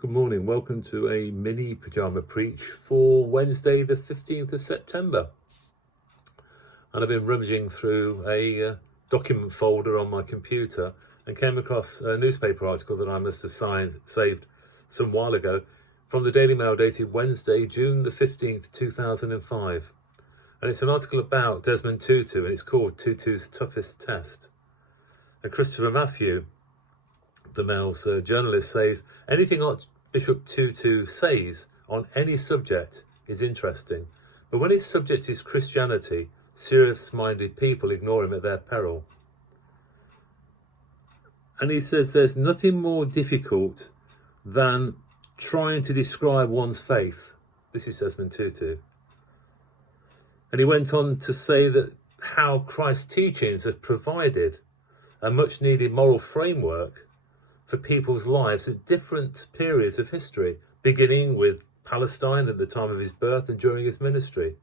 Good morning, welcome to a mini pyjama preach for Wednesday the 15th of September. And I've been rummaging through a document folder on my computer and came across a newspaper article that I must have saved some while ago from the Daily Mail dated Wednesday, June the 15th, 2005. And it's an article about Desmond Tutu and it's called Tutu's Toughest Test. And Christopher Matthew, the Mail's journalist, says anything Archbishop Tutu says on any subject is interesting, but when his subject is Christianity, serious-minded people ignore him at their peril. And he says there's nothing more difficult than trying to describe one's faith. This is Desmond Tutu. And he went on to say that how Christ's teachings have provided a much-needed moral framework for people's lives at different periods of history, beginning with Palestine at the time of his birth and during his ministry.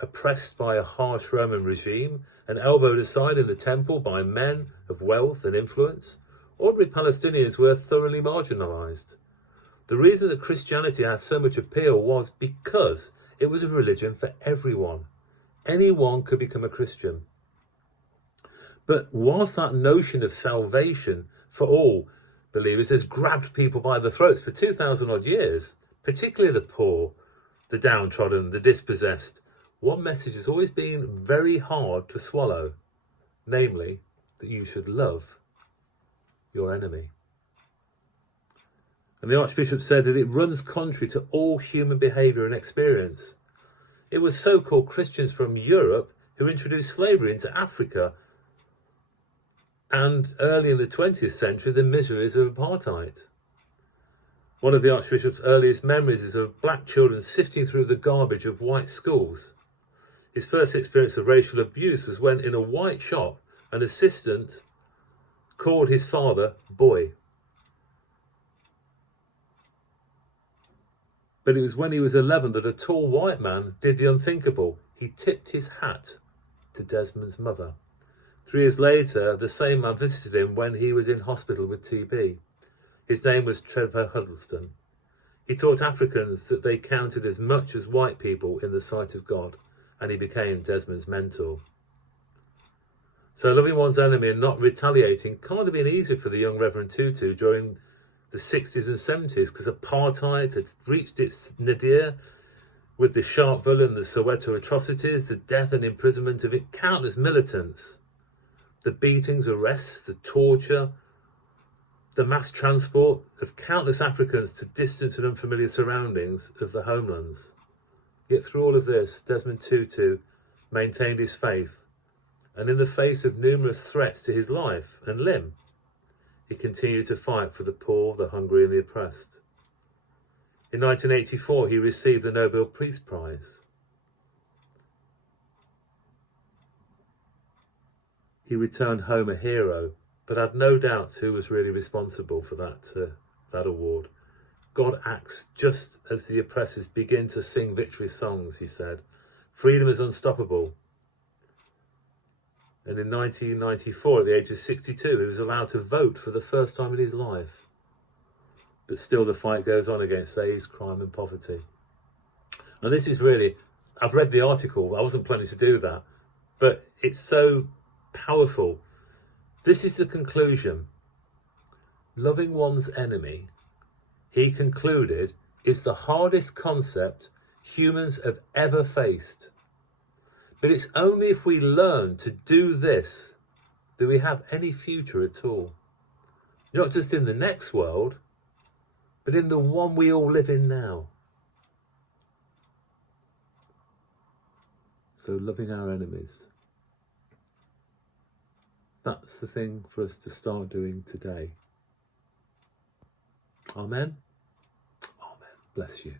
Oppressed by a harsh Roman regime and elbowed aside in the temple by men of wealth and influence, ordinary Palestinians were thoroughly marginalised. The reason that Christianity had so much appeal was because it was a religion for everyone. Anyone could become a Christian. But whilst that notion of salvation for all believers has grabbed people by the throats for 2,000 odd years, particularly the poor, the downtrodden, the dispossessed, one message has always been very hard to swallow, namely that you should love your enemy. And the Archbishop said that it runs contrary to all human behaviour and experience. It was so-called Christians from Europe who introduced slavery into Africa, and early in the 20th century, the miseries of apartheid. One of the Archbishop's earliest memories is of black children sifting through the garbage of white schools. His first experience of racial abuse was when, in a white shop, an assistant called his father boy. But it was when he was 11 that a tall white man did the unthinkable. He tipped his hat to Desmond's mother. 3 years later, the same man visited him when he was in hospital with TB. His name was Trevor Huddleston. He taught Africans that they counted as much as white people in the sight of God, and he became Desmond's mentor. So loving one's enemy and not retaliating can't have been easy for the young Reverend Tutu during the 60s and 70s, because apartheid had reached its nadir with the Sharpeville and the Soweto atrocities, the death and imprisonment of countless militants. The beatings, arrests, the torture, the mass transport of countless Africans to distant and unfamiliar surroundings of the homelands. Yet through all of this, Desmond Tutu maintained his faith, and in the face of numerous threats to his life and limb, he continued to fight for the poor, the hungry and the oppressed. In 1984, he received the Nobel Peace Prize. He returned home a hero, but had no doubts who was really responsible for that award. God acts just as the oppressors begin to sing victory songs, he said. Freedom is unstoppable. And in 1994, at the age of 62, he was allowed to vote for the first time in his life. But still the fight goes on against AIDS, crime and poverty. And this is really, I've read the article, I wasn't planning to do that, but it's so powerful. This is the conclusion. Loving one's enemy, he concluded, is the hardest concept humans have ever faced. But it's only if we learn to do this that we have any future at all. Not just in the next world, but in the one we all live in now. So loving our enemies. That's the thing for us to start doing today. Amen. Amen. Bless you.